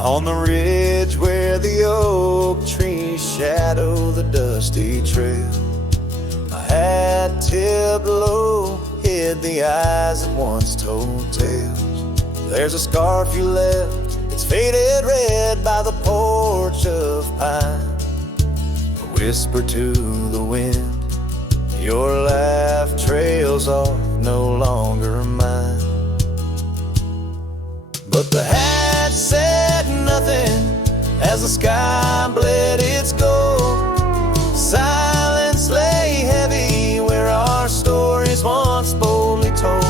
On the ridge where the oak trees shadow the dusty trail, my hat tipped low hid the eyes that once told tales. There's a scarf you left, it's faded red by the porch of pine. A whisper to the wind, your laugh trails off, no longer mine. But the hat said nothing as the sky bled its gold. Silence lay heavy where our stories once boldly told.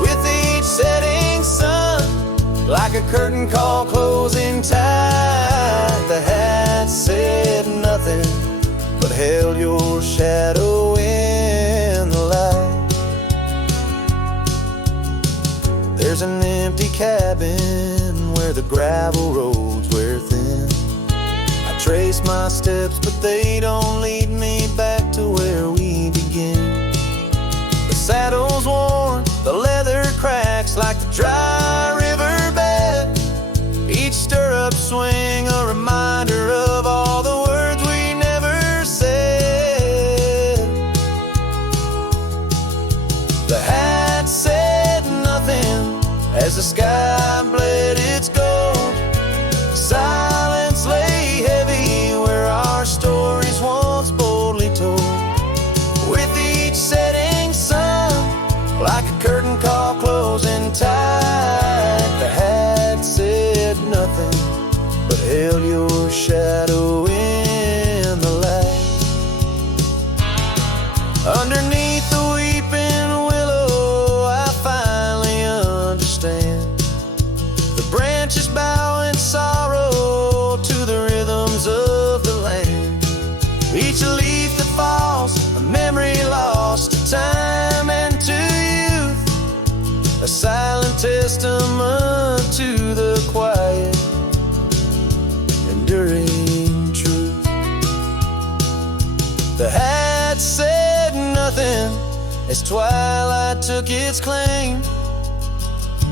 With each setting sun, like a curtain call closing tight, the hat said nothing but held your shadow in the light. There's an empty cabin where the gravel roads wear thin. I trace my steps, but they don't lead me back to where we begin. The saddle's worn, the leather cracks like the dry riverbed. Each stirrup swing a reminder of all the words we never said. The hat said nothing as the sky bled its gold. Silence lay heavy where our stories once boldly told. With each setting sun, like a curtain call closing tight, the hat said nothing but held your shadow in the light. Underneath the weeping willow, I finally understand. The branches bow in sorrow to the rhythms of the land. Each leaf that falls, a memory lost to time and to youth, a silent testament to the quiet, enduring truth. The hat said nothing as twilight took its claim.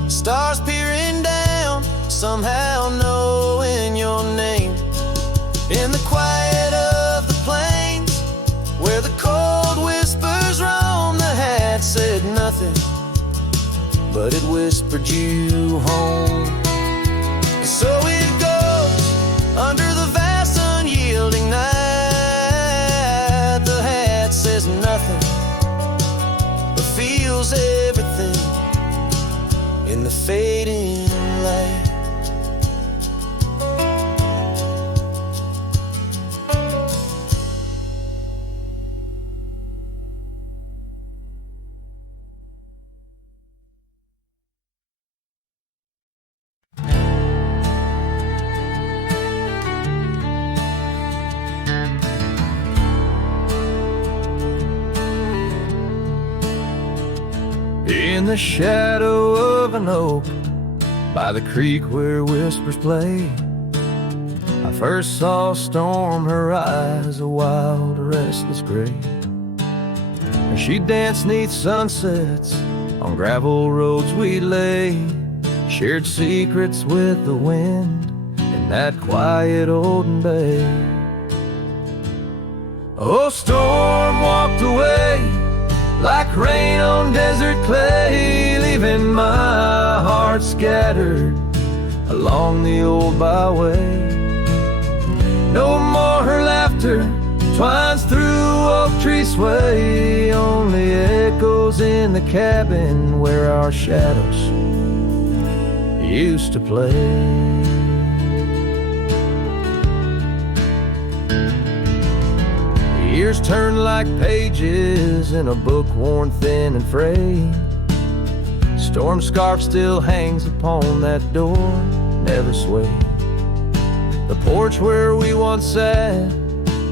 Stars peering down, somehow knowing your name. In the quiet of the plains, where the cold whispers roam, the hat said nothing, but it whispered you home. And so it goes under the vast unyielding night. The hat says nothing, but feels everything in the fading light. In the shadow of an oak, by the creek where whispers play, I first saw storm, her eyes a wild, restless gray. And she danced 'neath sunsets on gravel roads we lay, shared secrets with the wind in that quiet olden bay. Oh, storm walked away like rain on desert clay, leaving my heart scattered along the old byway. No more her laughter twines through oak tree sway, only echoes in the cabin where our shadows used to play. Years turn like pages in a book worn thin and frayed. Storm scarf still hangs upon that door, never swayed. The porch where we once sat,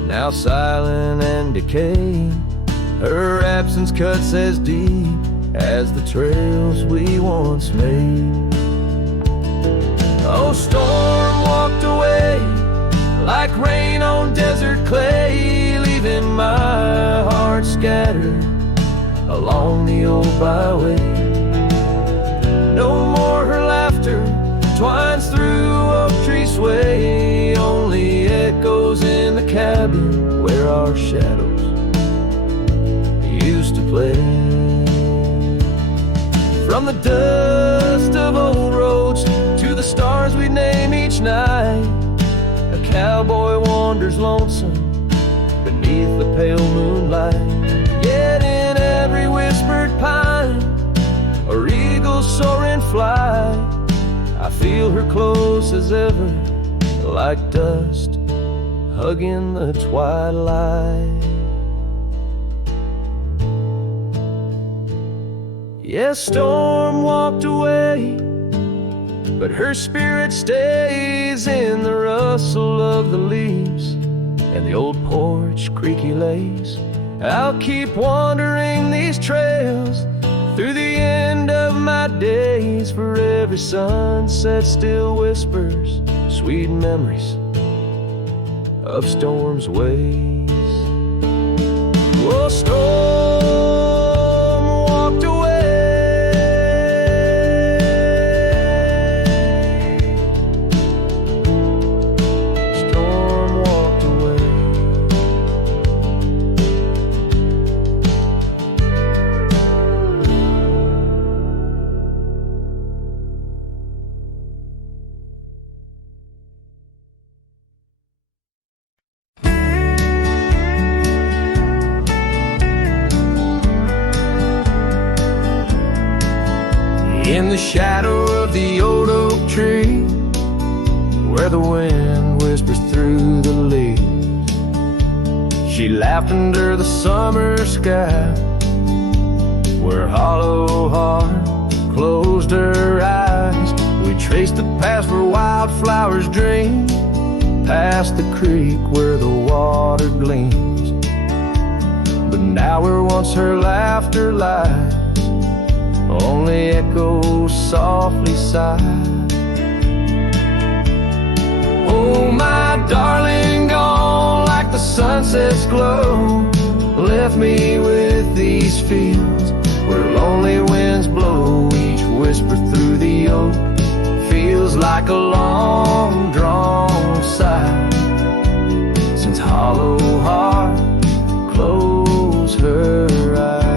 now silent and decayed. Her absence cuts as deep as the trails we once made. Oh, storm walked away like rain on desert clay, leaving my heart scattered along the old byway. No more her laughter twines through cabin where our shadows used to play. From the dust of old roads to the stars we'd name each night, a cowboy wanders lonesome beneath the pale moonlight. Yet in every whispered pine or eagle soaring fly, I feel her close as ever, like dust hugging the twilight. Yes, storm walked away, but her spirit stays in the rustle of the leaves and the old porch creaky lays. I'll keep wandering these trails through the end of my days, for every sunset still whispers sweet memories of storm's ways. Oh, storm walked away. Storm walked away. In the shadow of the old oak tree, where the wind whispers through the leaves, she laughed under the summer sky, where hollow heart closed her eyes. We traced the path where wildflowers dream, past the creek where the water gleams. But now where once her laughter lies, only echoes softly sigh. Oh, my darling, gone like the sunset's glow, left me with these fields where lonely winds blow. Each whisper through the oak feels like a long drawn sigh, since hollow heart closed her eyes.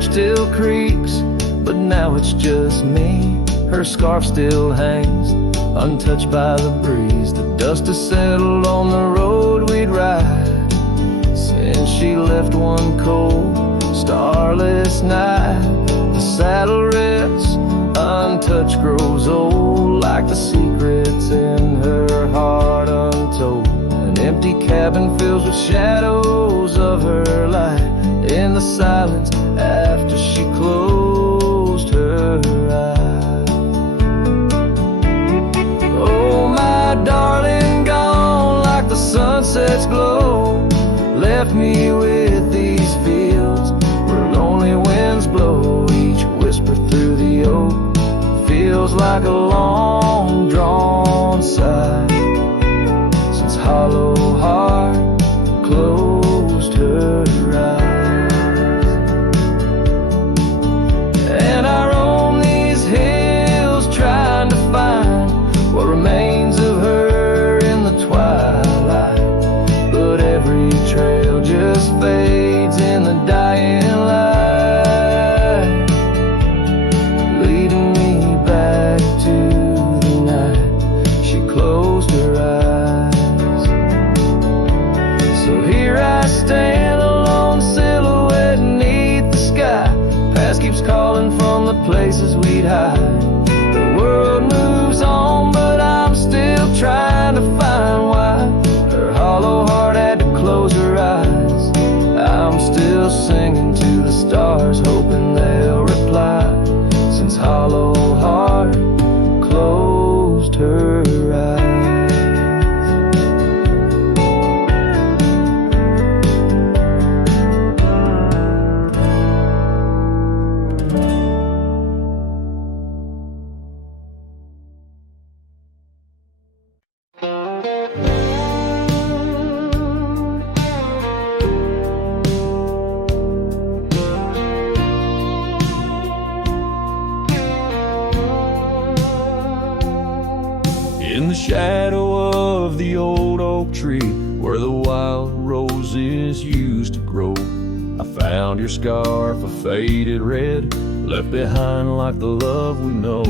Still creaks, but now it's just me. Her scarf still hangs, untouched by the breeze. The dust has settled on the road we'd ride since she left one cold, starless night. The saddle rests, untouched, grows old, like the secrets in her heart untold. An empty cabin fills with shadows of her light, in the silence after she closed her eyes. Oh, my darling, gone like the sunset's glow, left me with these fields where lonely winds blow. Each whisper through the oak feels like a long drawn sigh, since hollow heart closed her eyes. And I roam these hills trying to find what remains of her in the twilight, but every trail just fades in the dying light, leading me back to the night she closed her eyes. So here I stand, a lone silhouette beneath the sky. Past keeps calling from the places we'd hide. The world moves on, but I'm still trying to find why her hollow heart had to close her eyes. I'm still singing to the stars, hoping they'll reply, since hollow heart closed her roses used to grow. I found your scarf, a faded red, left behind like the love we know.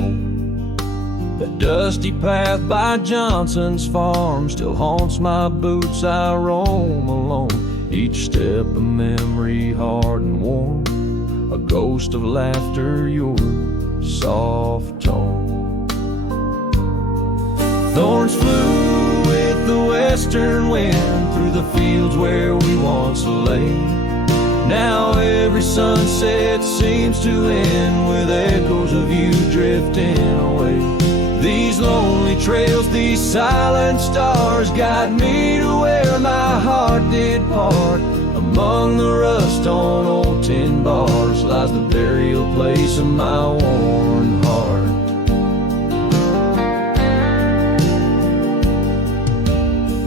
That dusty path by Johnson's farm still haunts my boots, I roam alone. Each step a memory hard and warm, a ghost of laughter, your soft tone. Thorns flew with the western wind through the fields where we once lay. Now every sunset seems to end with echoes of you drifting away. These lonely trails, these silent stars guide me to where my heart did part. Among the rust on old tin bars lies the burial place of my worn heart.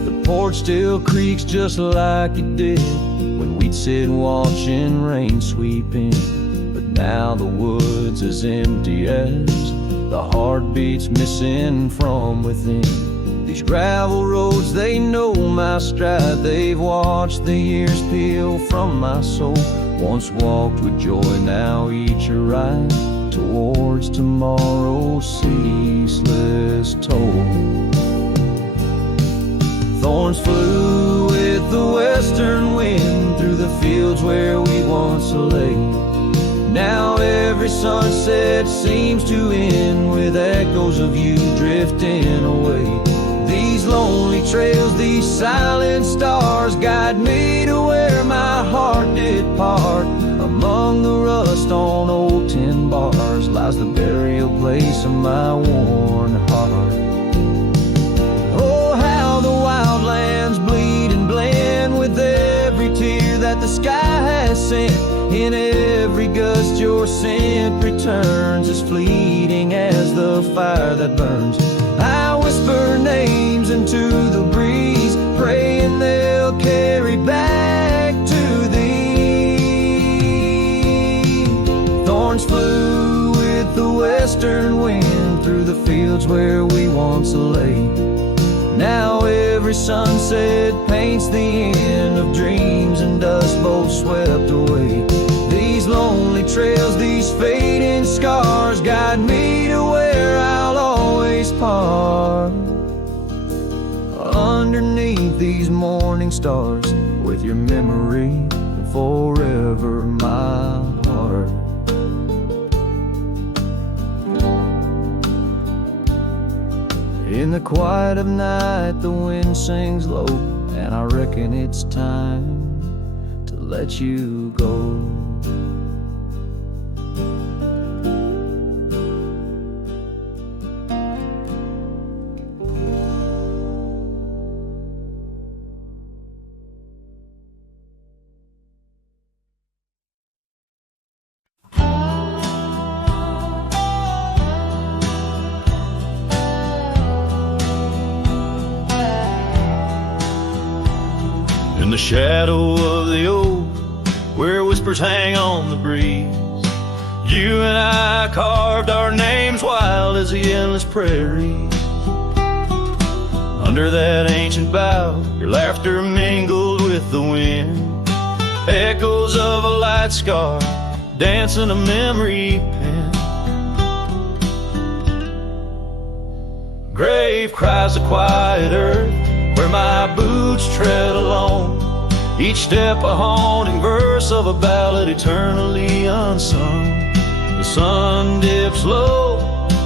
The porch still creaks just like it did when we'd sit watching rain sweep in. But now the wood's as empty as the heartbeats missing from within. These gravel roads, they know my stride. They've watched the years peel from my soul. Once walked with joy, now each a ride towards tomorrow's ceaseless toll. Thorns flew with the western wind through the fields where we once lay. Now every sunset seems to end with echoes of you drifting away. These lonely trails, these silent stars guide me to where my heart did part. Among the rust on old tin bars lies the burial place of my worn heart. Oh, how the wildlands bleed and blend with every tear that the sky has sent. In every gust your scent returns, as fleeting as the fire that burns. I whisper names into the breeze, praying they'll carry back to thee. Thorns flew with the western wind through the fields where we once lay. Now every sunset paints the end of dreams and dust both swept away. These lonely trails, these fading scars guide me to where I'll always part. Underneath these morning stars, with your memory forever my heart. In the quiet of night the wind sings low, and I reckon it's time to let you go. In the shadow of the oak, where whispers hang on the breeze, you and I carved our names wild as the endless prairies. Under that ancient bough, your laughter mingled with the wind, echoes of a light scar dancing a memory pen. Grave cries the quiet earth where my boots tread alone, each step a haunting verse of a ballad eternally unsung. The sun dips low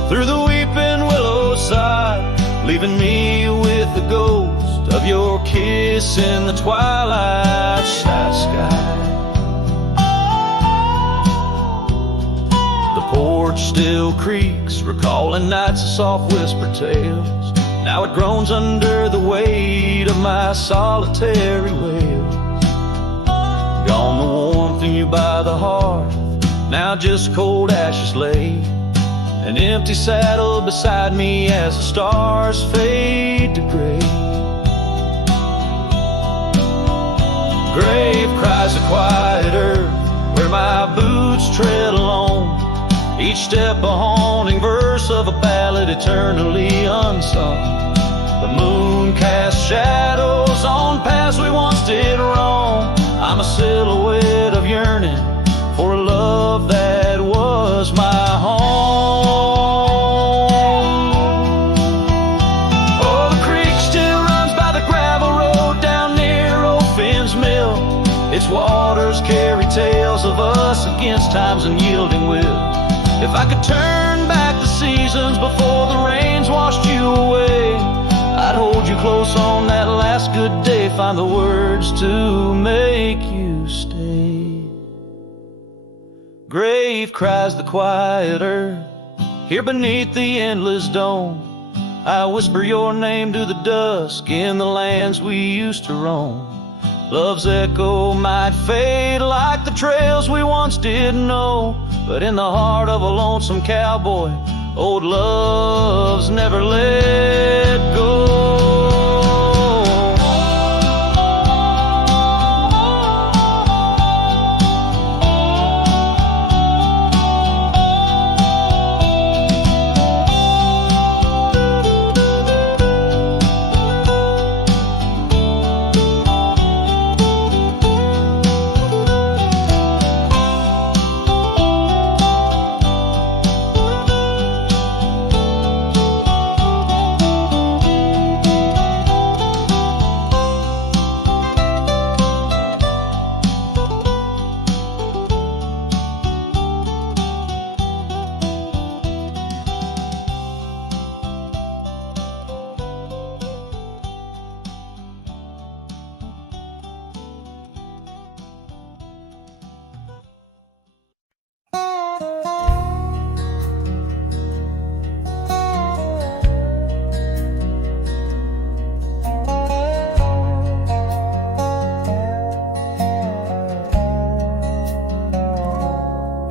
through the weeping willow side, leaving me with the ghost of your kiss in the twilight sky. The porch still creaks, recalling nights of soft whispered tales. Now it groans under the weight of my solitary wails. Gone the warmth in you by the hearth, now just cold ashes lay. An empty saddle beside me as the stars fade to gray. Grave cries the quiet earth where my boots tread alone, each step a haunting verse of a ballad eternally unsung. The moon casts shadows on paths we once did wrong. Its waters carry tales of us against time's unyielding will. If I could turn back the seasons before the rains washed you away, I'd hold you close on that last good day, find the words to make you stay. Grave cries the quiet earth, here beneath the endless dome. I whisper your name to the dusk in the lands we used to roam. Love's echo might fade like the trails we once did know, but in the heart of a lonesome cowboy, old love's never let go.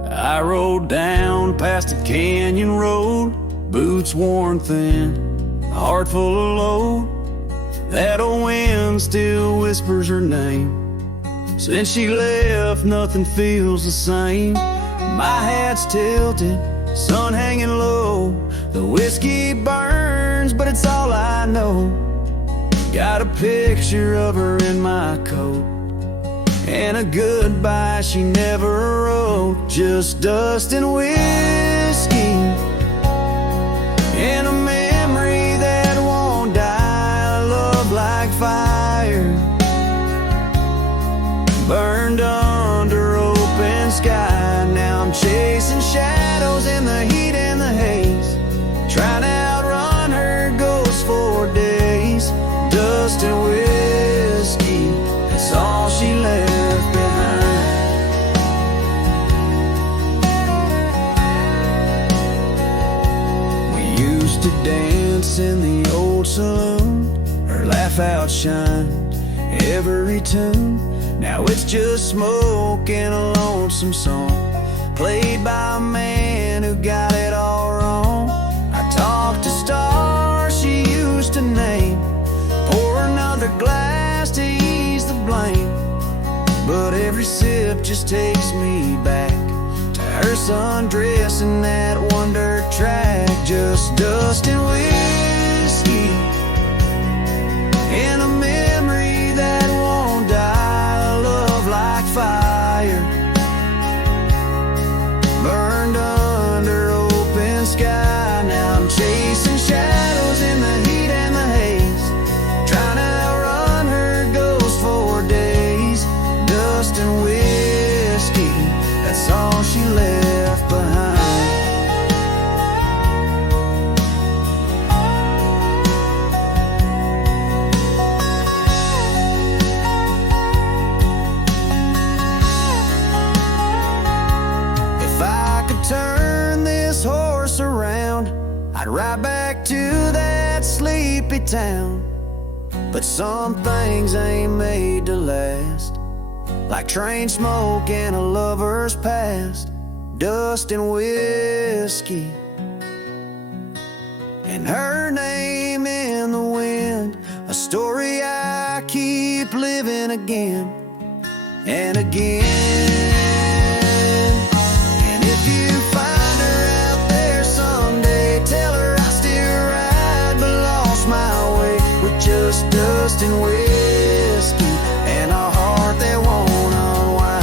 I rode down past a canyon road, boots worn thin, a heart full of load. That old wind still whispers her name. Since she left, nothing feels the same. My hat's tilted, sun hanging low. The whiskey burns, but it's all I know. Got a picture of her in my coat, and a goodbye she never wrote. Just dust and whiskey, and a memory that won't die. Love like fire, burned under open sky. Now I'm chasing shadows in the heat and the haze, trying to outrun her ghost for days. Dust and whiskey, that's all she left behind. We used to dance in the old saloon, her laugh outshined every tune. Now it's just smoke and a lonesome song, played by a man who got it all wrong. I talked to stars she used to name, pour another glass to ease the blame. But every sip just takes me back to her sundress in that one dirt track. Just dust and whiskey, and a memory that won't die. Love like fire, burned under open sky. Now I'm chasing shadows in the heat and the haze, trying to outrun her ghost for days. Dust and whiskey, that's all she left behind. If I could turn this horse around, I'd ride back to that sleepy town. But some things ain't made to last, like train smoke and a lover's past. Dust and whiskey, and her name in the wind, a story I keep living again and again. And if you find her out there someday, tell her I still ride but lost my way, with just dust and whiskey and a heart that won't unwind.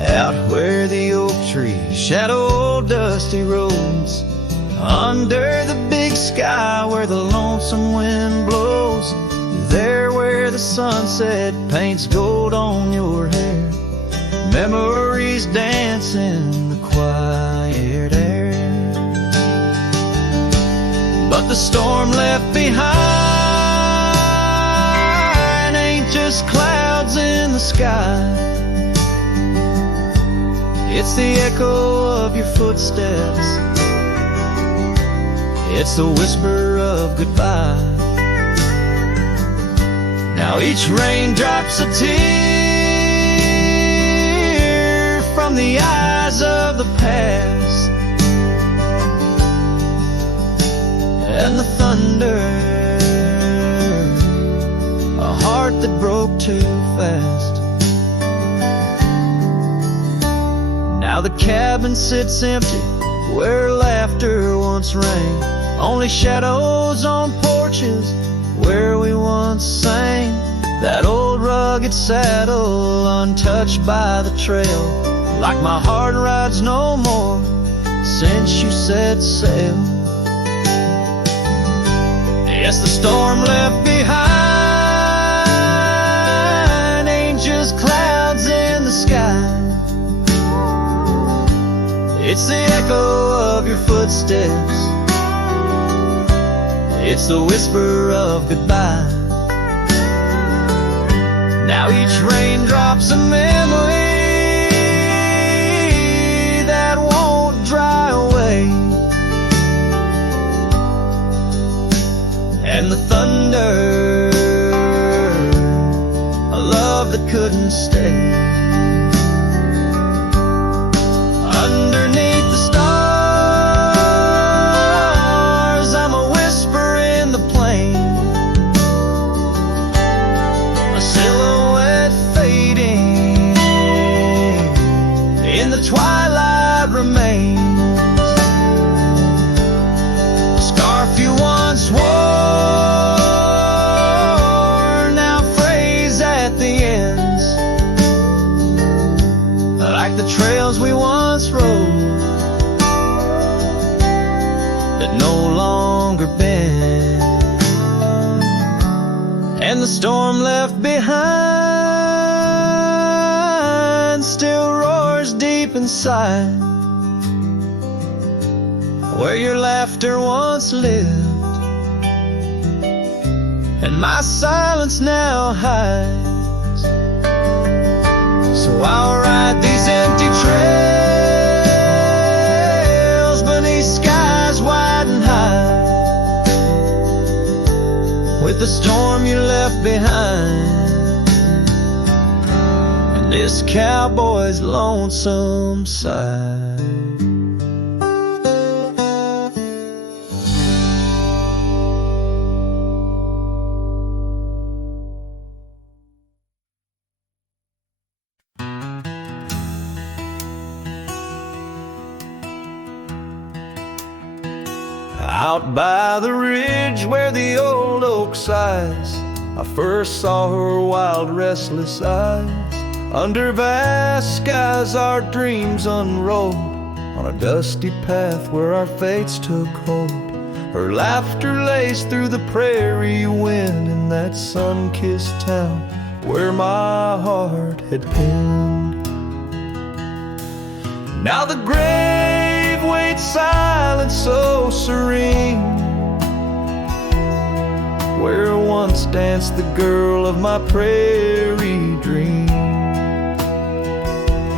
Out where the oak trees shadow dusty roads, under the big sky where the lonesome wind blows, there where the sunset paints gold on your hair, memories dance in the quiet air. But the storm left behind ain't just clouds in the sky. It's the echo of your footsteps, it's the whisper of goodbye. Now each raindrop's a tear from the eyes of the past, and the thunder, a heart that broke too fast. Now the cabin sits empty where laughter once rang, only shadows on porches where we once sang. That old rugged saddle untouched by the trail, like my heart rides no more since you set sail. Yes, the storm left behind ain't just clouds in the sky. It's the echo of your footsteps, it's the whisper of goodbye. Now each raindrop's a memory that won't dry away, and the thunder, a love that couldn't stay. Underneath the stars, I'm a whisper in the plain, a silhouette fading in the twilight remains. A scarf you once wore now frays at the ends, like the trails we once rode that no longer bend. And the storm left behind still roars deep inside, where your laughter once lived and my silence now hides. So I'll ride these empty trails beneath skies wide and high, with the storm you left behind and this cowboy's lonesome side. Out by the ridge where the old oak sighs, I first saw her wild, restless eyes. Under vast skies our dreams unrolled, on a dusty path where our fates took hold. Her laughter laced through the prairie wind in that sun-kissed town where my heart had pinned. Now the grave waits silent, so serene, where once danced the girl of my prairie dream.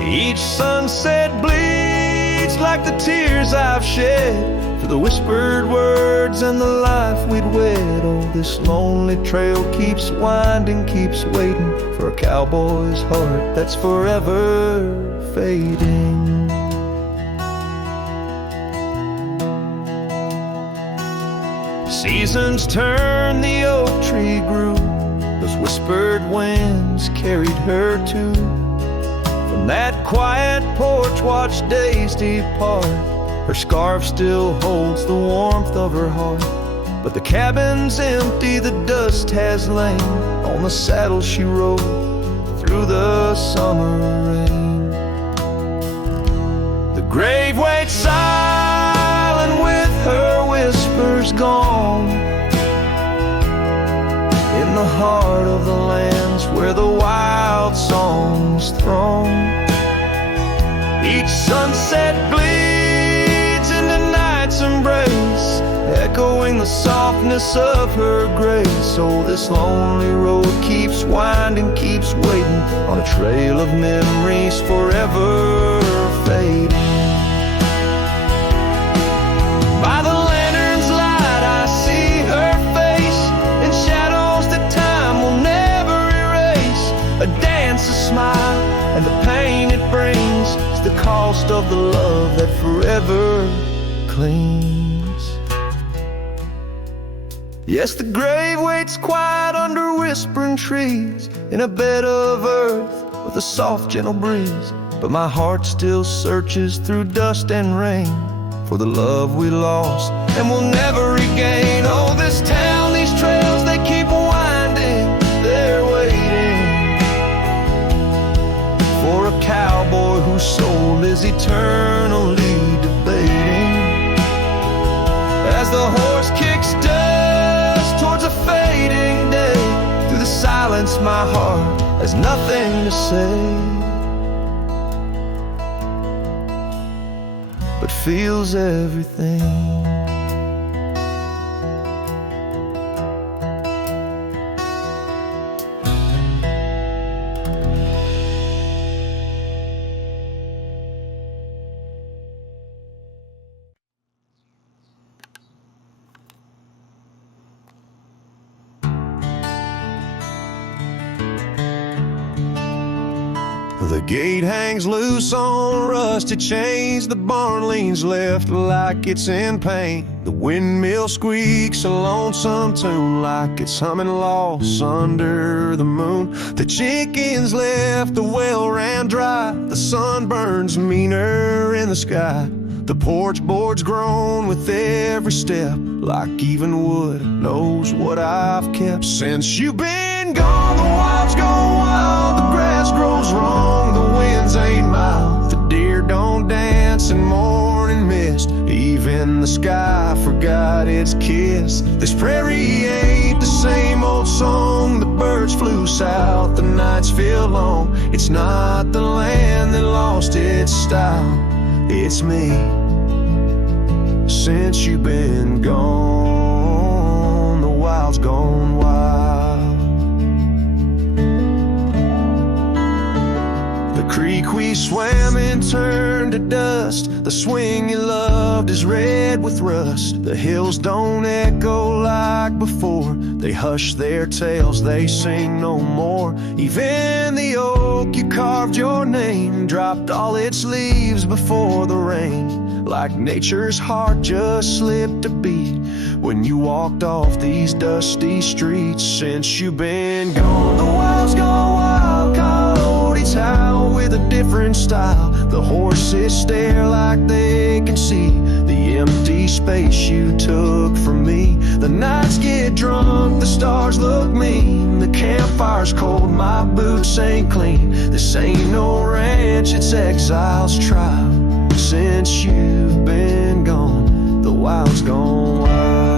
Each sunset bleeds like the tears I've shed for the whispered words and the life we'd wed. Oh, this lonely trail keeps winding, keeps waiting for a cowboy's heart that's forever fading. Seasons turn, the oak tree grew, those whispered winds carried her too. From that quiet porch watched days depart, her scarf still holds the warmth of her heart. But the cabin's empty, the dust has lain on the saddle she rode through the summer rain. winter's gone. In the heart of the lands where the wild songs throng, each sunset bleeds into night's embrace, echoing the softness of her grace. Oh, this lonely road keeps winding, keeps waiting on a trail of memories forever fading. By the lantern's light I see her face in shadows that time will never erase. A dance, a smile, and the pain it brings is the cost of the love that forever clings. Yes, the grave waits quiet under whispering trees, in a bed of earth with a soft gentle breeze. But my heart still searches through dust and rain for the love we lost and will never regain. Oh, this town, these trails, they keep winding, they're waiting for a cowboy whose soul is eternally debating. As the horse kicks dust towards a fading day, through the silence my heart has nothing to say, but feels everything. The gate hangs loose on rusty chains, the barn leans left like it's in pain. The windmill squeaks a lonesome tune like it's humming lost under the moon. The chickens left, the well ran dry, the sun burns meaner in the sky. The porch boards groan with every step, like even wood knows what I've kept. Since you've been gone, the wild's gone wild, the grass grows wrong, the winds ain't mild, the deer don't dance in morning mist, even the sky forgot its kiss. This prairie ain't the same old song, the birds flew south, the nights feel long. It's not the land that lost its style, it's me. Since you've been gone, the wild's gone wild. The creek we swam in turned to dust, the swing you loved is red with rust. The hills don't echo like before, they hush their tales, they sing no more. Even the oak you carved your name dropped all its leaves before the rain, like nature's heart just slipped a beat when you walked off these dusty streets. Since you've been gone, the wild's gone wild, coyotes howl with a different style. The horses stare like they can see the empty space you took from me. The nights get drunk, the stars look mean, the campfire's cold, my boots ain't clean. This ain't no ranch, it's exile's trial. Since you've been gone, the wild's gone wild.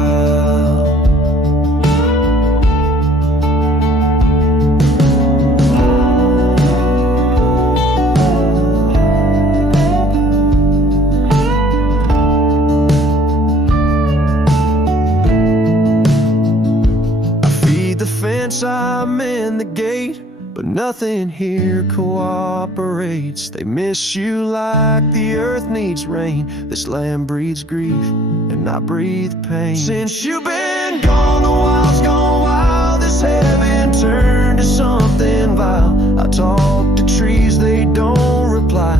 I feed the fence, I'm in the gate, but nothing here cooperates. They miss you like the earth needs rain. This land breathes grief and I breathe pain. Since you've been gone, the wild's gone wild. This heaven turned to something vile. I talk to trees, they don't reply.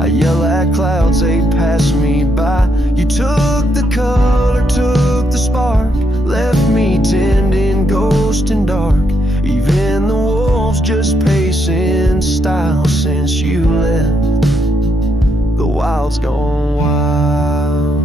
I yell at clouds, they pass me by. You took the color, took the spark, left me tending ghost and dark. Even the wolves just pace in style. Since you left, the wild's gone wild.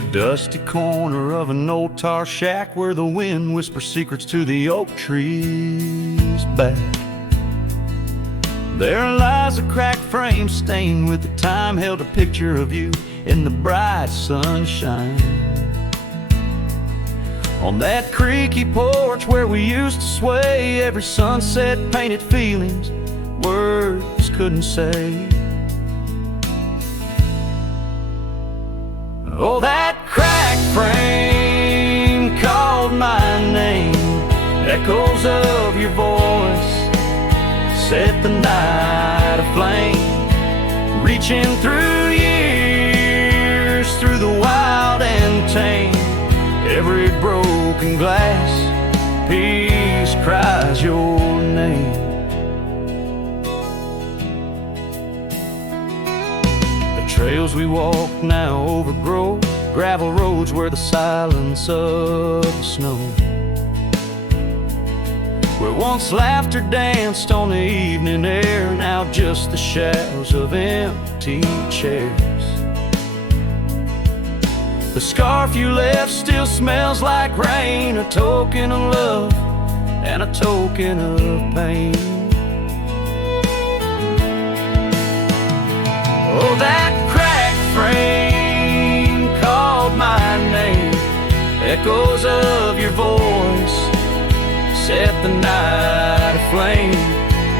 a dusty corner of an old tar shack where the wind whispers secrets to the oak trees back. There lies a cracked frame stained with the time, held a picture of you in the bright sunshine. On that creaky porch where we used to sway, every sunset painted feelings words couldn't say. Oh, that cracked frame called my name, echoes of your voice set the night aflame, reaching through years, through the wild and tame. Every broken glass piece cries your name. The trails we walk now overgrow gravel roads where the silence of the snow, where once laughter danced on the evening air, now just the shadows of empty chairs. The scarf you left still smells like rain, a token of love and a token of pain. Oh, that cracked frame called my name, echoes of your voice set the night aflame.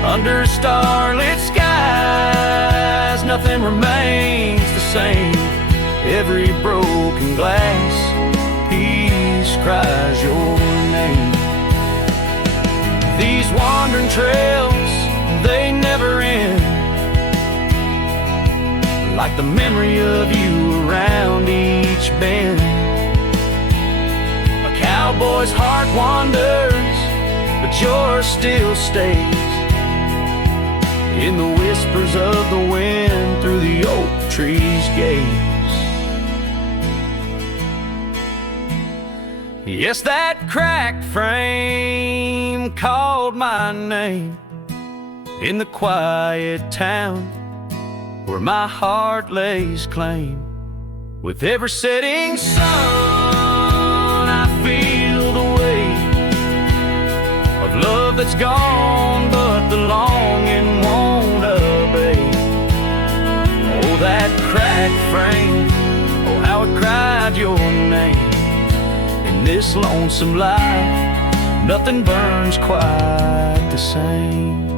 Under starlit skies, nothing remains the same. Every broken glass piece cries your name. These wandering trails, they never end, like the memory of you around each bend. A cowboy's heart wanders, but yours still stays in the whispers of the wind through the oak tree's gaze. Yes, that cracked frame called my name in the quiet town where my heart lays claim. With every setting sun, I feel the weight of love that's gone, but the longing won't abate. Oh, that cracked frame, oh, how it cried your name. In this lonesome life, nothing burns quite the same.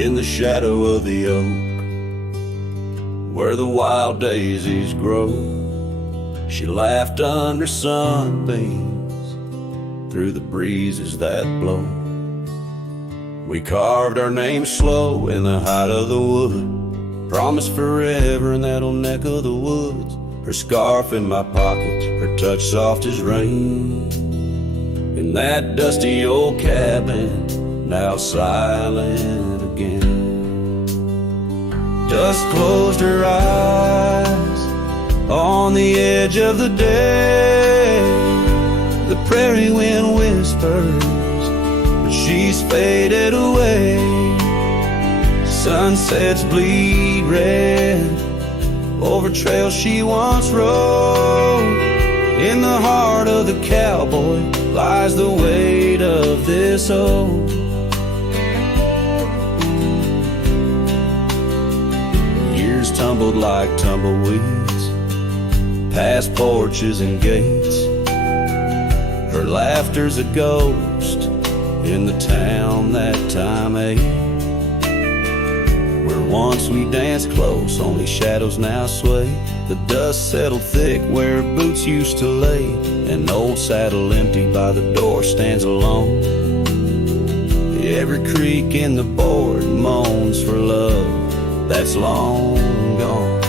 In the shadow of the oak, where the wild daisies grow, she laughed under sunbeams through the breezes that blow. We carved our names slow in the height of the wood, promised forever in that old neck of the woods. Her scarf in my pocket, her touch soft as rain, in that dusty old cabin, now silent again. Dust closed her eyes on the edge of the day. The prairie wind whispers, but she's faded away. Sunsets bleed red over trails she once rode. In the heart of the cowboy lies the weight of this old. Years tumbled like tumbleweeds past porches and gates. Her laughter's a ghost in the town that time ate. Where once we danced close, only shadows now sway. The dust settled thick where boots used to lay. An old saddle empty by the door stands alone. Every creak in the board moans for love that's long gone.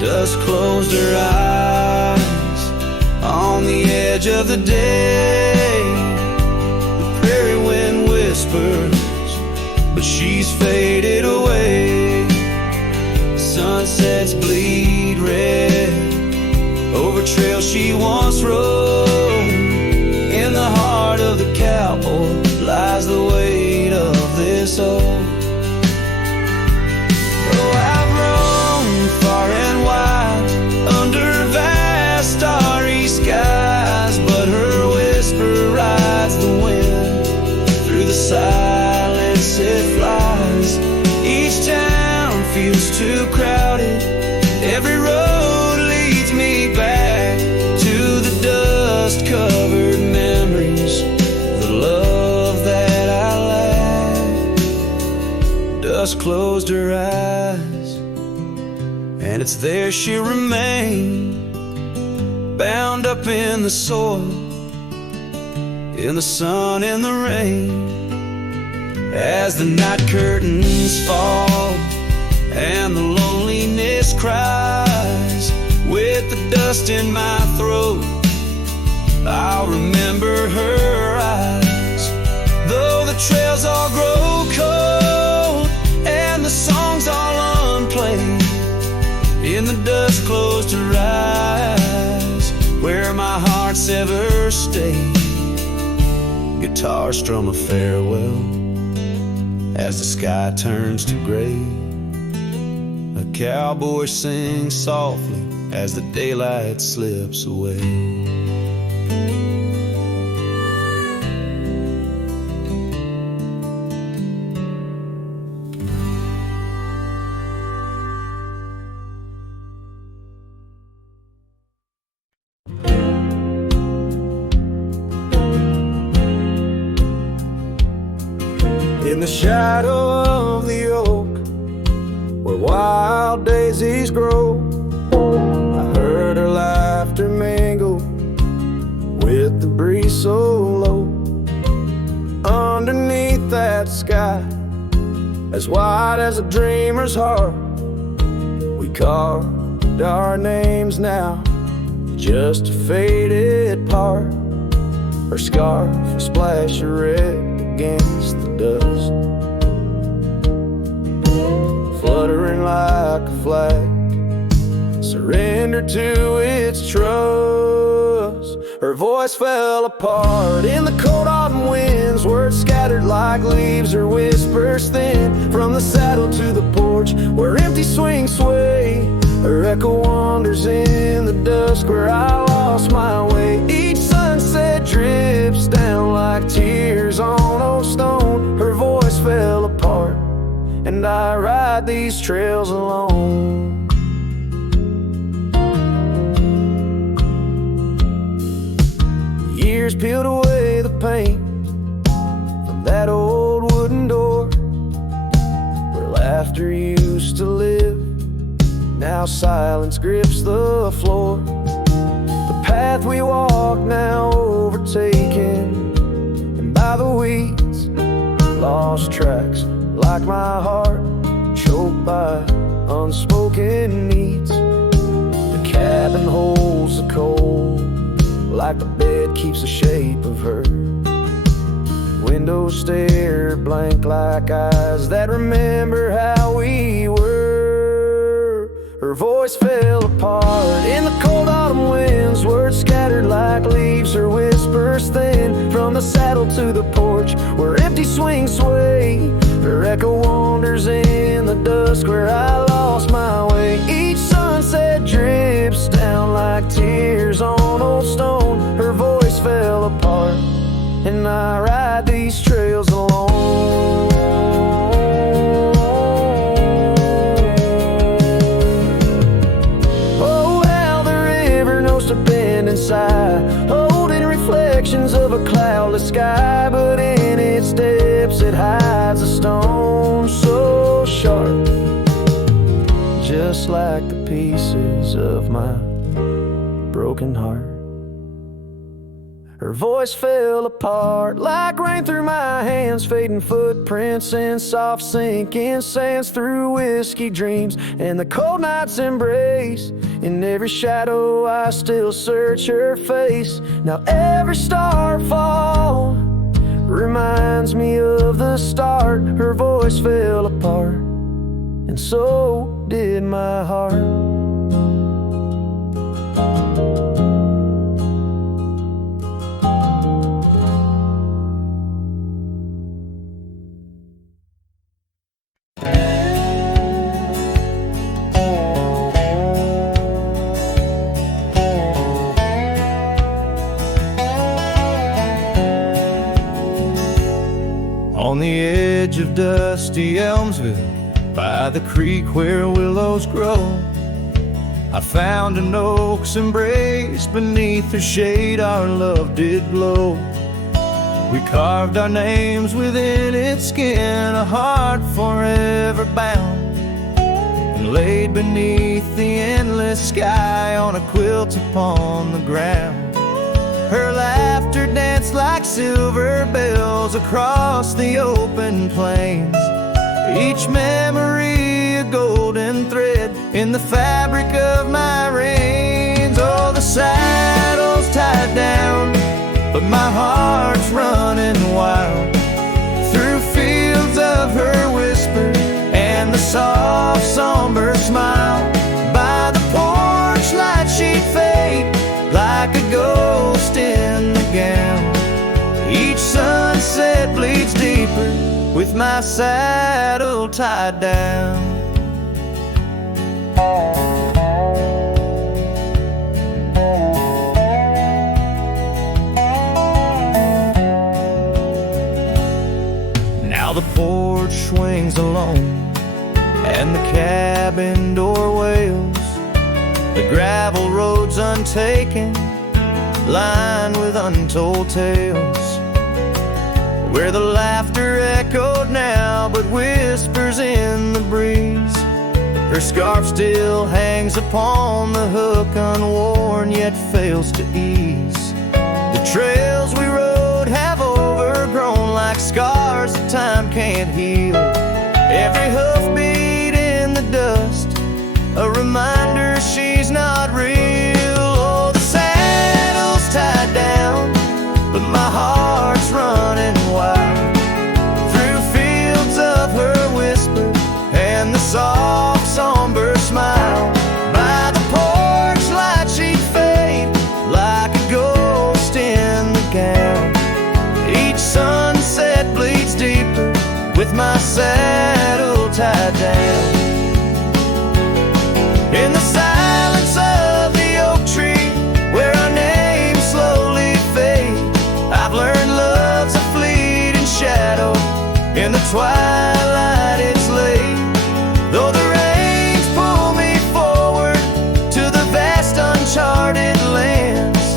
Dust closed her eyes on the edge of the day. The prairie wind whispers, but she's faded away. Sunsets bleed red over trails she once rode. In the heart of the cowboy lies the weight of this old. Oh, I've roamed far and wide under vast starry skies, but her whisper rides the wind. Through the silence it flies. Each town feels too crowded. Every road leads me back to the dust-covered memories, the love that I lack. Dust closed her eyes, and it's there she'll remain, bound up in the soil, in the sun, in the rain. As the night curtains fall and the loneliness cries, with the dust in my throat, I'll remember her eyes. Though the trails all grow cold and the songs all unplayed, in the dust closed her eyes, where my heart's ever stayed. Guitar strum a farewell as the sky turns to gray. A cowboy sings softly as the daylight slips away. In the shadow of the oak, where wild daisies grow, I heard her laughter mingle with the breeze so low. Underneath that sky, as wide as a dreamer's heart, we carved our names now, just a faded part. Her scarf, a splash of red against the dust, fluttering like a flag, surrender to its trust. Her voice fell apart in the cold autumn winds, words scattered like leaves, her whispers thin. From the saddle to the porch, where empty swings sway, her echo wanders in the dusk, where I lost my way. Each sunset drips down like tears on old stone. Her voice fell apart, and I ride these trails alone. Years peeled away the paint from that old wooden door, where laughter used to live. Now silence grips the floor. The path we walk now overtaken, and by the weeds, lost tracks like my heart, choked by unspoken needs. The cabin holds the cold, like the bed keeps the shape of her. Windows stare blank like eyes that remember how we were. Her voice fell apart in the cold autumn winds, words scattered like leaves, her whispers thin. From the saddle to the porch, where empty swings sway, her echo wanders in the dusk, where I lost my way. Each sunset drips down like tears on old stone. Her voice fell apart, and I ride these trails alone. Oh, how the river knows to bend and sigh, holding reflections of a cloudless sky. But in its depths it hides a stone so sharp, just like the pieces of my broken heart. Her voice fell apart like rain through my hands, fading footprints in soft sinking sands through whiskey dreams and the cold night's embrace. In every shadow I still search her face. Now every starfall reminds me of the start. Her voice fell apart, and so did my heart. On the edge of dusty Elmsville, by the creek where willows grow, I found an oak's embrace. Beneath the shade our love did glow. We carved our names within its skin, a heart forever bound, and laid beneath the endless sky on a quilt upon the ground. Her laughter danced like silver bells across the open plains, each memory a golden thread in the fabric of my reins. Oh, the saddle's tied down, but my heart's running wild through fields of her whisper and the soft somber smile. By the porch light she'd fade like a ghost in the gown. Each sunset bleeds deeper with my saddle tied down. Now the porch swings alone and the cabin door wails. The gravel road's untaken, lined with untold tales, where the laughter echoed now but whispers in the breeze. Her scarf still hangs upon the hook, unworn yet fails to ease. The trails we rode have overgrown like scars that time can't heal. Every hoofbeat in the dust, a reminder she's not real. Oh, the saddle's tied down, but my heart's running wild through fields of her whisper and the soft somber smile. By the porch light she'd fade like a ghost in the gown. Each sunset bleeds deeper with my saddle tied down. In the silence of the oak tree, where our names slowly fade, I've learned love's a fleeting shadow. In the twilight it's late, though the rains pull me forward to the vast uncharted lands.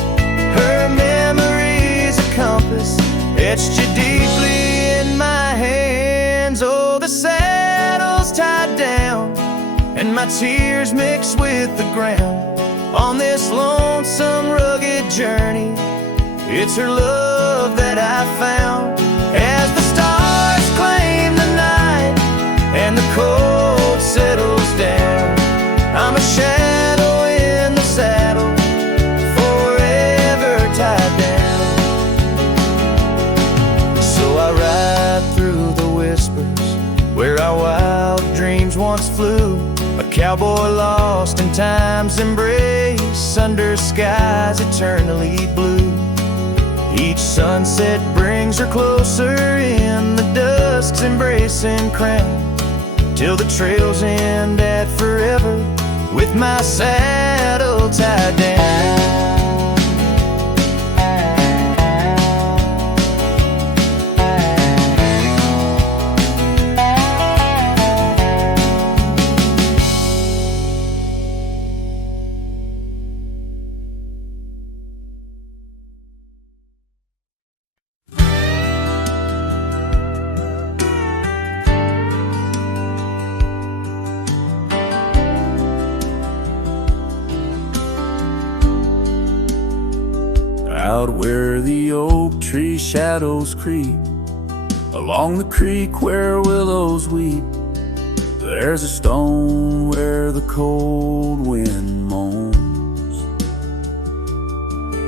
Her memory's a compass etched you deeply in my hands. Oh, the saddle's tied down and my tears mix with the ground on this lonesome, rugged journey. It's her love that I found. As the stars claim the night and the cold settles down, I'm a shadow in the saddle, forever tied down. So I ride through the whispers where our wild dreams once flew, a cowboy lost in time's embrace under skies eternally blue. Each sunset brings her closer in the dusk's embracing crown, till the trails end at forever with my saddle tied down. Out where the oak tree shadows creep, along the creek where willows weep, there's a stone where the cold wind moans.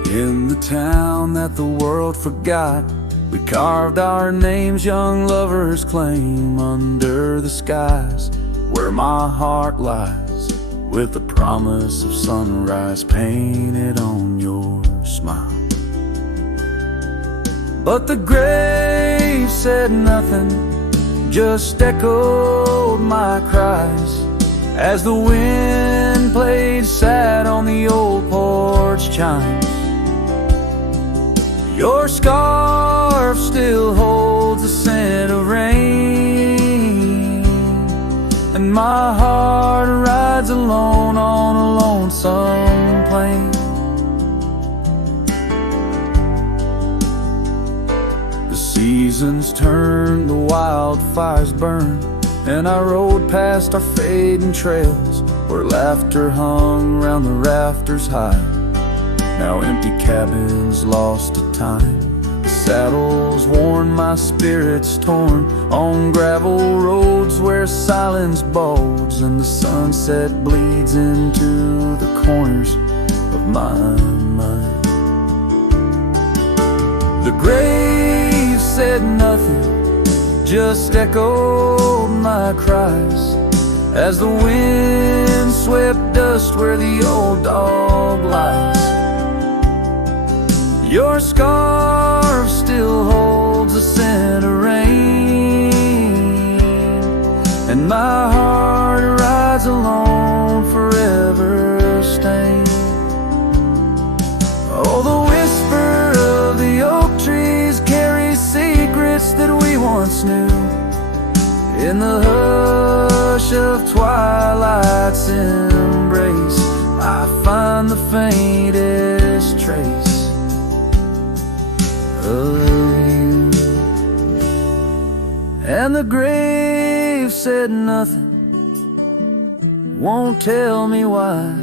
In the town that the world forgot, we carved our names young lovers claim under the skies where my heart lies, with the promise of sunrise painted on your smile. But the grave said nothing, just echoed my cries as the wind played sad on the old porch chimes. Your scarf still holds the scent of rain, and my heart rides alone on a lonesome plain. The seasons turn, the wildfires burn, and I rode past our fading trails where laughter hung round the rafters high. Now empty cabins lost to time, the saddles worn, my spirits torn, on gravel roads where silence bulges and the sunset bleeds into the corners of my mind. The grave said nothing, just echoed my cries as the wind swept dust where the old dog lies. Your scarf still holds the scent of rain, and my heart rides alone, forever stained. Oh, the whisper of the oak trees carries secrets that we once knew. In the hush of twilight's embrace, I find the faintest trace of you. And the grave said nothing, won't tell me why.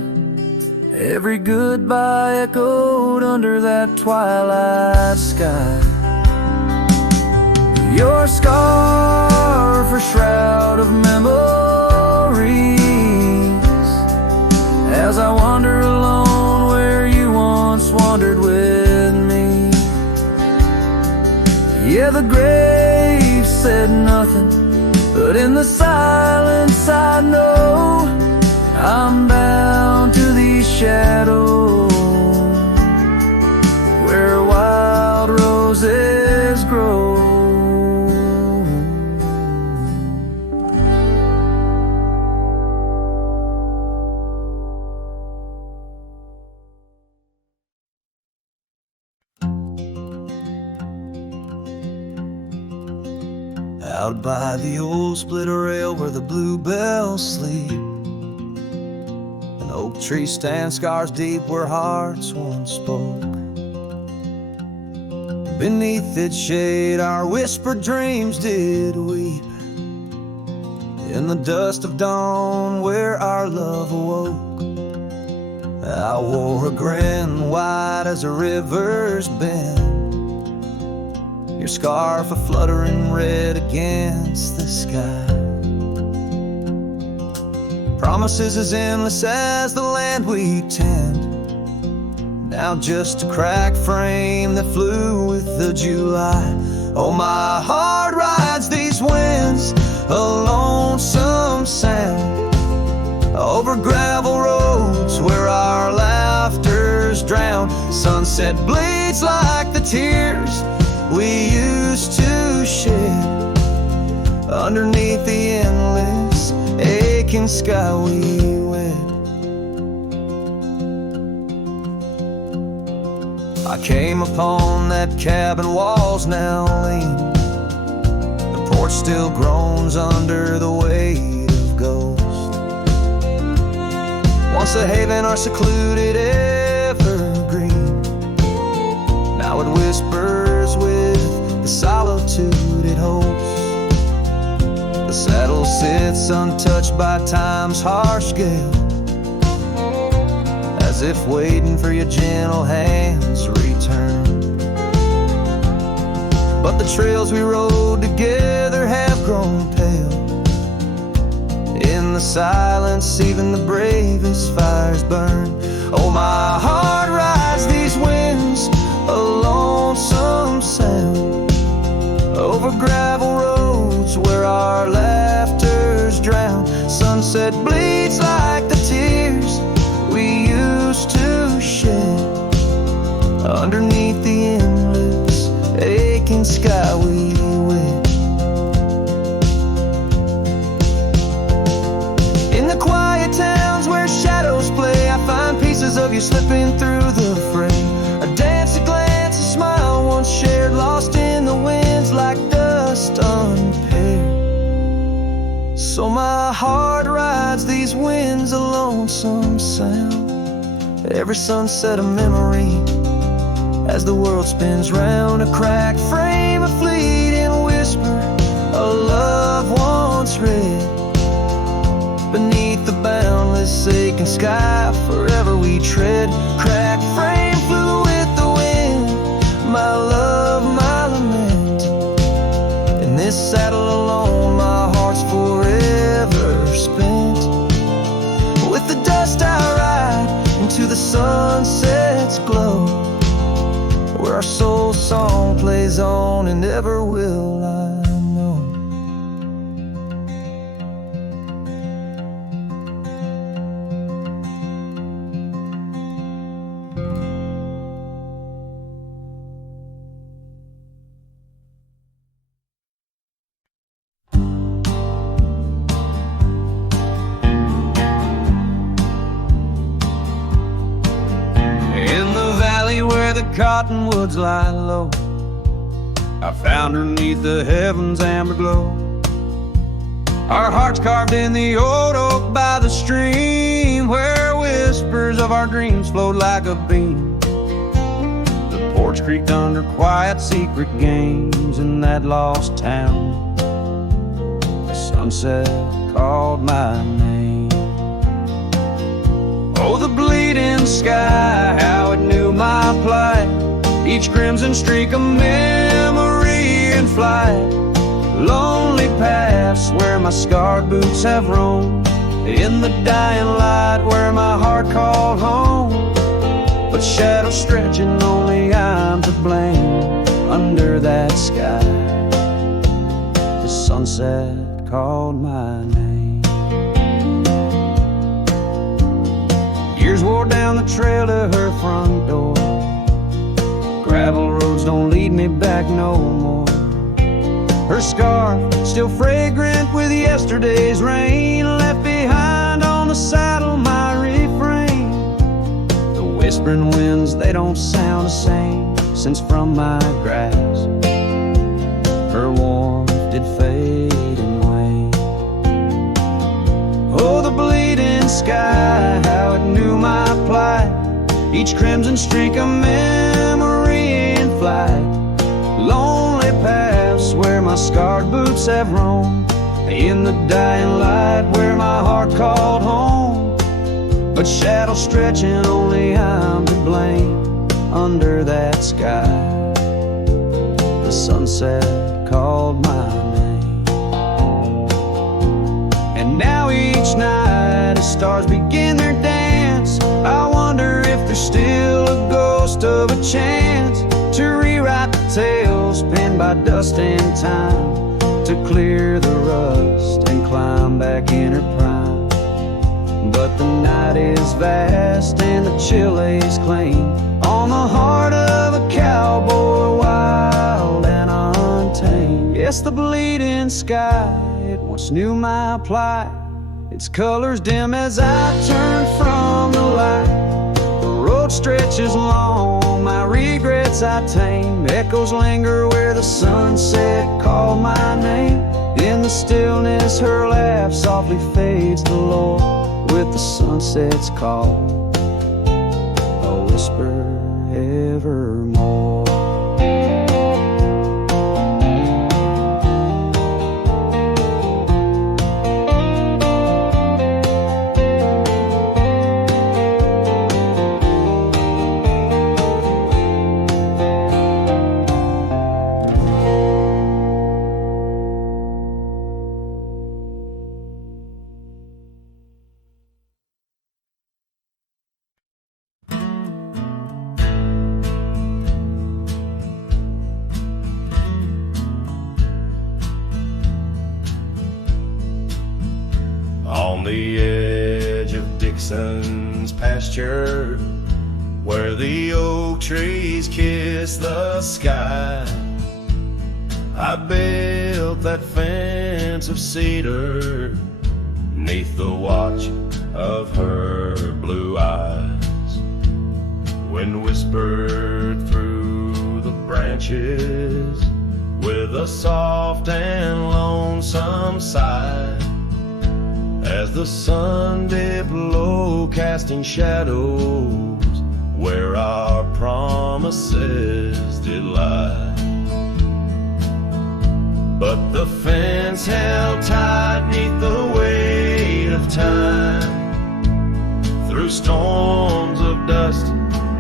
Every goodbye echoed under that twilight sky. Your scarf, a shroud of memories, as I wander alone where you once wandered with me. Yeah, the grave said nothing, but in the silence I know I'm bound to these shadows where wild roses grow. Out by the old split rail where the bluebells sleep, an oak tree stands scars deep where hearts once spoke. Beneath its shade our whispered dreams did weep, in the dust of dawn where our love awoke. I wore a grin wide as a river's bend, your scarf a fluttering red against the sky. Promises as endless as the land we tend, now just a cracked frame that flew with the July. Oh, my heart rides these winds, a lonesome sound, over gravel roads where our laughter's drowned. Sunset bleeds like the tears we used to shed underneath the endless aching sky we wed. I came upon that cabin walls now lean, the porch still groans under the weight of ghosts. Once a haven or secluded evergreen, now it whispers with the solitude it holds. The saddle sits untouched by time's harsh gale, as if waiting for your gentle hands return But the trails we rode together have grown pale. In the silence, even the bravest fires burn. Oh, my heart rides these winds, a lonesome sound, over gravel roads where our laughter's drowned. Sunset bleeds like the tears we used to shed, underneath the endless aching sky we wed. In the quiet towns where shadows play, I find pieces of you slipping through the fray. A dance, a glance, a smile once shared, lost in the winds like dust unpaired. So my heart rides these winds, a lonesome sound, every sunset a memory, as the world spins round. A cracked frame, a fleeting whisper, a love once read. Beneath the boundless aching sky, forever we tread. Cracked frame flew with the wind, my love, my lament. In this saddle alone, my heart's forever spent. With the dust I ride into the sunset's glow, where our soul song plays on and ever will I know. In the valley where the cottonwoods lie low, I found her 'neath the heavens' amber glow. Our hearts carved in the old oak by the stream, where whispers of our dreams flowed like a beam. The porch creaked under quiet secret games in that lost town. The sunset called my name. Oh, the bleeding sky, how it knew my plight, each crimson streak a memory in flight. Lonely paths where my scarred boots have roamed, in the dying light where my heart called home. But shadows stretching, only I'm to blame. Under that sky, the sunset called my name. Years wore down the trail to her front door. Gravel roads don't lead me back no more. Her scarf still fragrant with yesterday's rain, left behind on the saddle my refrain. The whispering winds, they don't sound the same since from my grasp her warmth did fade and wane. Oh, the bleeding sky, how it knew my plight, each crimson streak a memory in flight. Lonely paths where my scarred boots have roamed, in the dying light where my heart called home. But shadows stretching, only I'm to blame. Under that sky, the sunset called my name. And now each night as stars begin their dance, I wonder if there's still a ghost of a chance to rewrite the tales penned by dust and time, to clear the rust and climb back in her prime. But the night is vast and the chill lays claim on the heart of a cowboy, wild and untamed. Yes, the bleeding sky, it once knew my plight, its colors dim as I turn from the light. The road stretches long, my regrets I tame. Echoes linger where the sunset called my name. In the stillness her laugh softly fades to low, with the sunset's call a whisper evermore. the edge of Dixon's pasture, where the oak trees kiss the sky, I built that fence of cedar 'neath the watch of her blue eyes. Wind whispered through the branches with a soft and lonesome sigh, as the sun dipped low, casting shadows where our promises did lie. But the fence held tight 'neath the weight of time, through storms of dust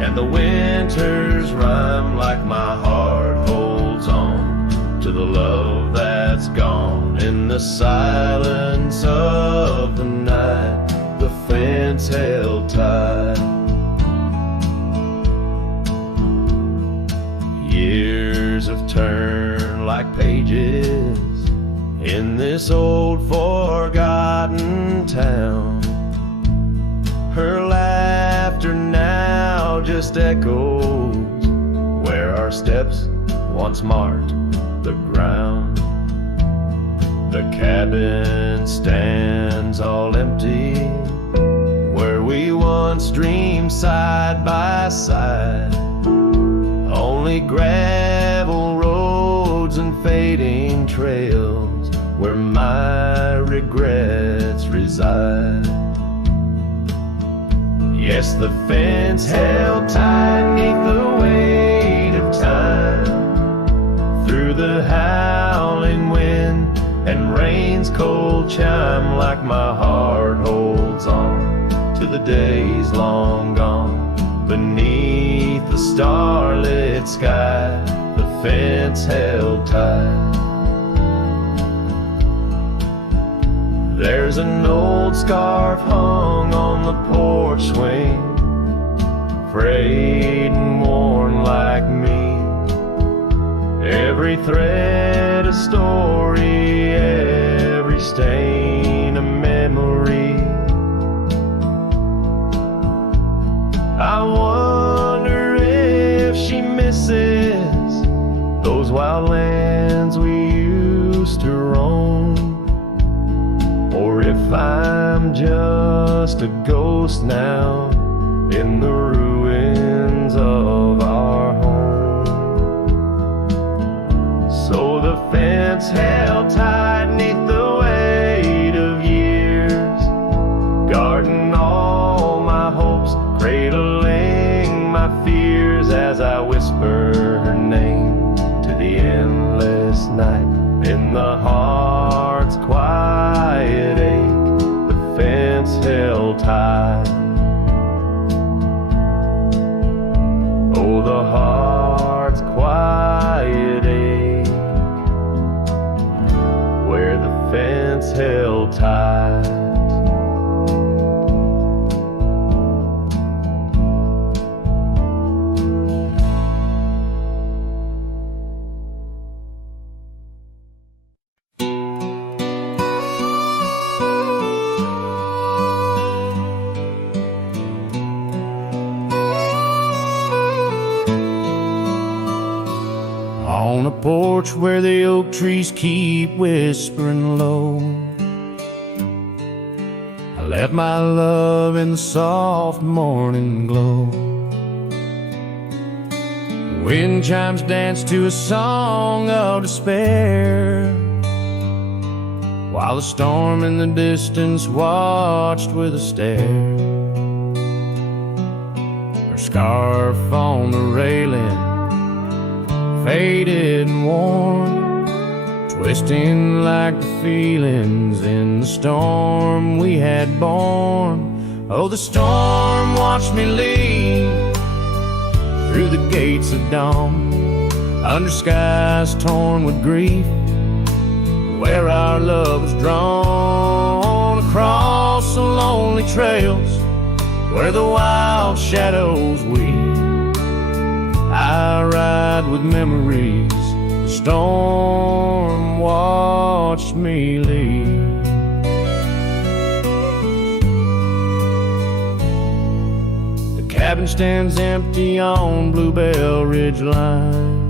and the winter's rhyme, like my heart holds on to the love that's gone. In the silence of the night, the fence held tight. Years have turned like pages in this old forgotten town. Her laughter now just echoes where our steps once marked the ground. The cabin stands all empty where we once dreamed side by side. Only gravel roads and fading trails where my regrets reside. Yes, the fence held tight 'neath the weight of time, through the howling wind and rain's cold chime, like my heart holds on to the days long gone. Beneath the starlit sky, the fence held tight. There's an old scarf hung on the porch swing, frayed and worn like me. Every thread a story, every stain a memory. I wonder if she misses those wild lands we used to roam, or if I'm just a ghost now in the ruins of our home. So the fence held tight 'neath the weight of years, guarding all my hopes, cradling my fears, as I whisper her name to the endless night. In the heart's quiet ache, the fence held tight. Oh, the heart's quiet ache, where the fence held tight. On a porch where the oak trees keep whispering low, I left my love in the soft morning glow. Wind chimes dance to a song of despair, while the storm in the distance watched with a stare. Her scarf on the railing, faded and worn, twisting like the feelings in the storm we had borne. Oh, the storm watched me leave through the gates of dawn, under skies torn with grief, where our love was drawn, across the lonely trails where the wild shadows weep. I ride with memories, the storm watched me leave. cabin stands empty on Bluebell Ridge line.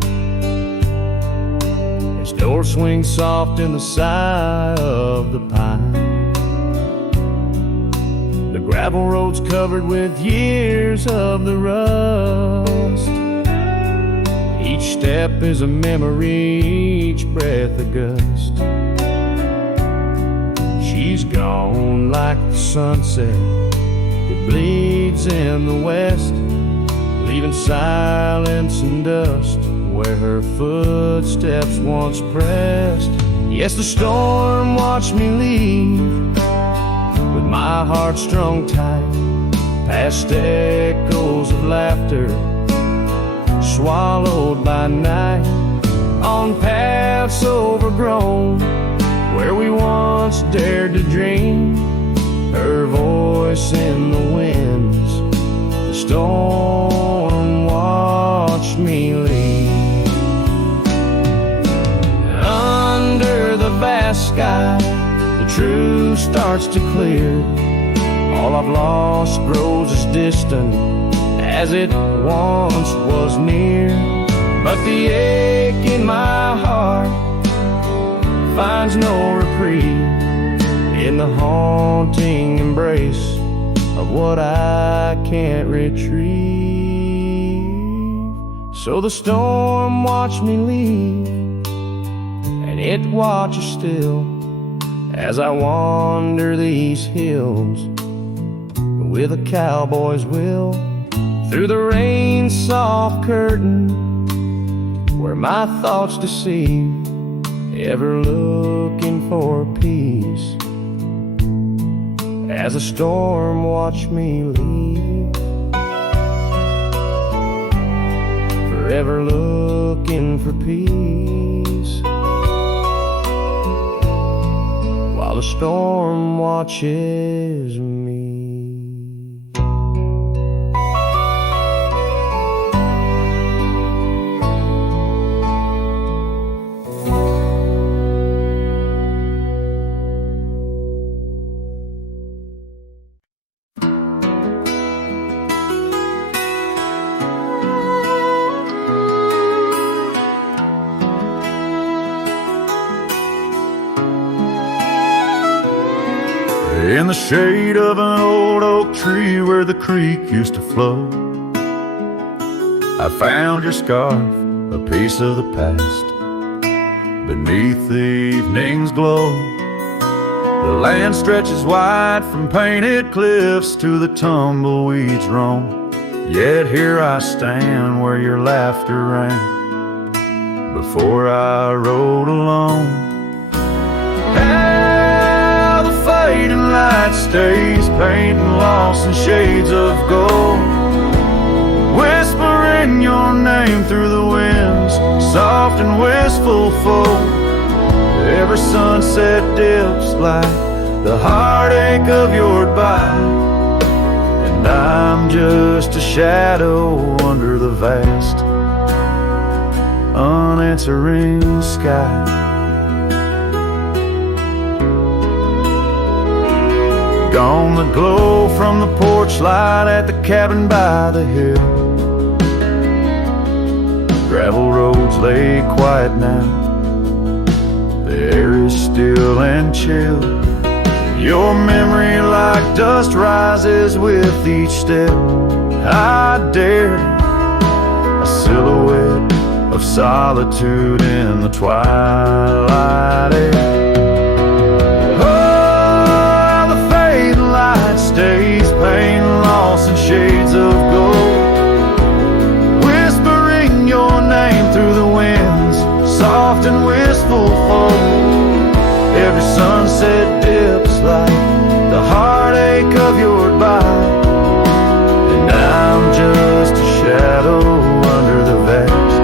Its door swings soft in the sigh of the pine. The gravel road's covered with years of the rust. Each step is a memory, each breath a gust. She's gone like the sunset, it bleeds in the west, leaving silence and dust where her footsteps once pressed. Yes, the storm watched me leave with my heart strung tight, past echoes of laughter swallowed by night, on paths overgrown where we once dared to dream. Her voice in the winds, the storm watched me leave. Under the vast sky, the truth starts to clear. All I've lost grows as distant as it once was near. But the ache in my heart finds no reprieve in the haunting embrace of what I can't retrieve. So the storm watched me leave, and it watches still as I wander these hills with a cowboy's will, through the rain's soft curtain where my thoughts deceive, ever looking for peace as a storm watched me leave. Forever looking for peace while the storm watches me. In the shade of an old oak tree where the creek used to flow, I found your scarf, a piece of the past, beneath the evening's glow. The land stretches wide from painted cliffs to the tumbleweeds roam. Yet here I stand where your laughter rang before I rode alone. Fading light stays painting lost in shades of gold, whispering your name through the wind's soft and wistful fold. Every sunset dips like the heartache of your bite, and I'm just a shadow under the vast unanswering sky. Gone the glow from the porch light at the cabin by the hill. Gravel roads lay quiet now, the air is still and chill. Your memory like dust rises with each step I dared, a silhouette of solitude in the twilight air. Days, pain, loss, and shades of gold, whispering your name through the winds, soft and wistful fold. Every sunset dips like the heartache of your bite, and I'm just a shadow under the vast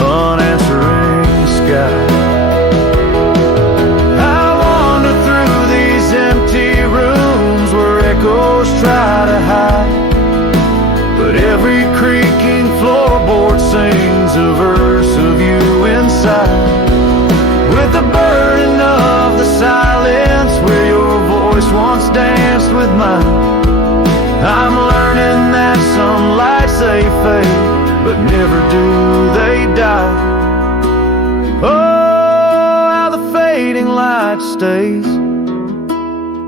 unanswering sky. Echoes try to hide light stays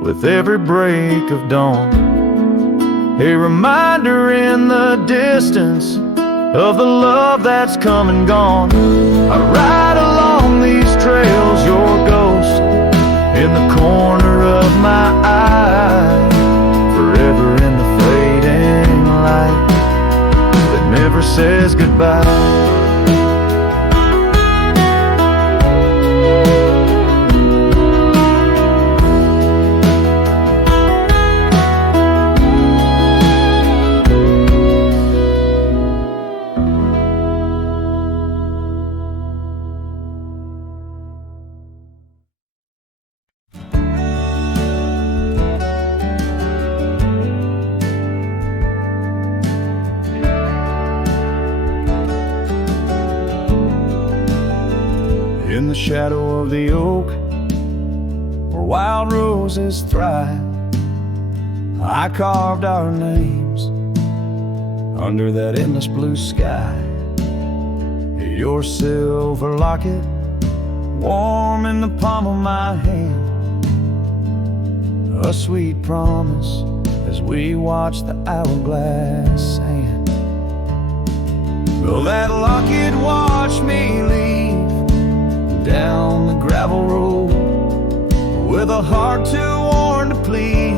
with every break of dawn. A reminder in the distance of the love that's come and gone. I ride along these trails, your ghost in the corner of my eye, forever in the fading light that never says goodbye. In the shadow of the oak, where wild roses thrive, I carved our names under that endless blue sky. Your silver locket, warm in the palm of my hand, a sweet promise as we watch the hourglass sand. Will that locket watch me leave down the gravel road, with a heart too worn to plead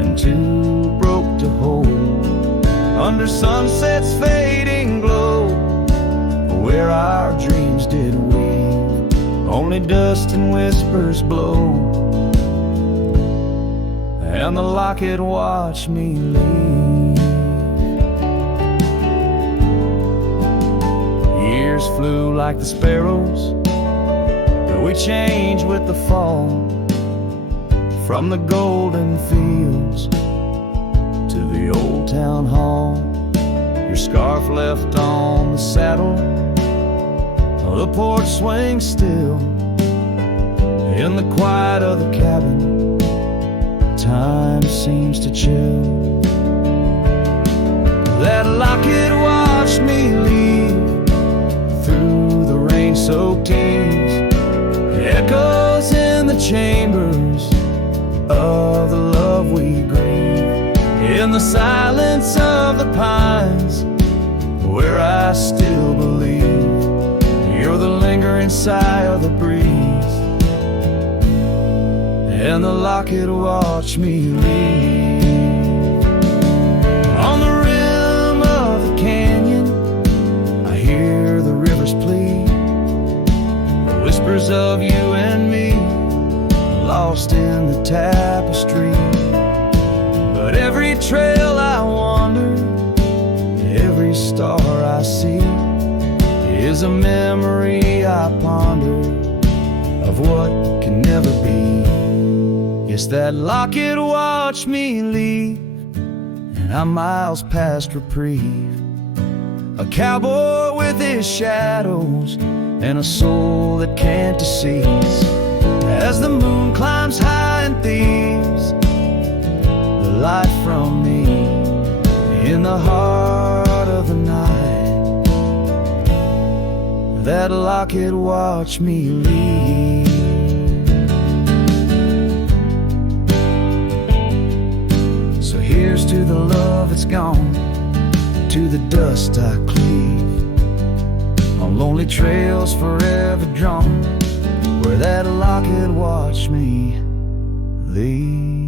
and too broke to hold, under sunset's fading glow, where our dreams did weave, only dust and whispers blow, and the locket watched me leave. Years flew like the sparrows, we changed with the fall, from the golden fields to the old town hall. Your scarf left on the saddle, the porch swings still. In the quiet of the cabin, time seems to chill. That locket watched me leave through the rain-soaked teens, echoes in the chambers of the love we grieve, in the silence of the pines, where I still believe you're the lingering sigh of the breeze, and the locket watched me leave. On the rim of the canyon, I hear the river's plea, whispers of you and me, lost in the tapestry. But every trail I wander, every star I see, is a memory I ponder of what can never be. Yes, that locket watched me leave, and I'm miles past reprieve, a cowboy with his shadows and a soul that can't deceive. As the moon climbs high and thieves the light from me, in the heart of the night, that locket watched me leave. So here's to the love that's gone, to the dust I cleave, on lonely trails forever drawn, where that locket watched me leave.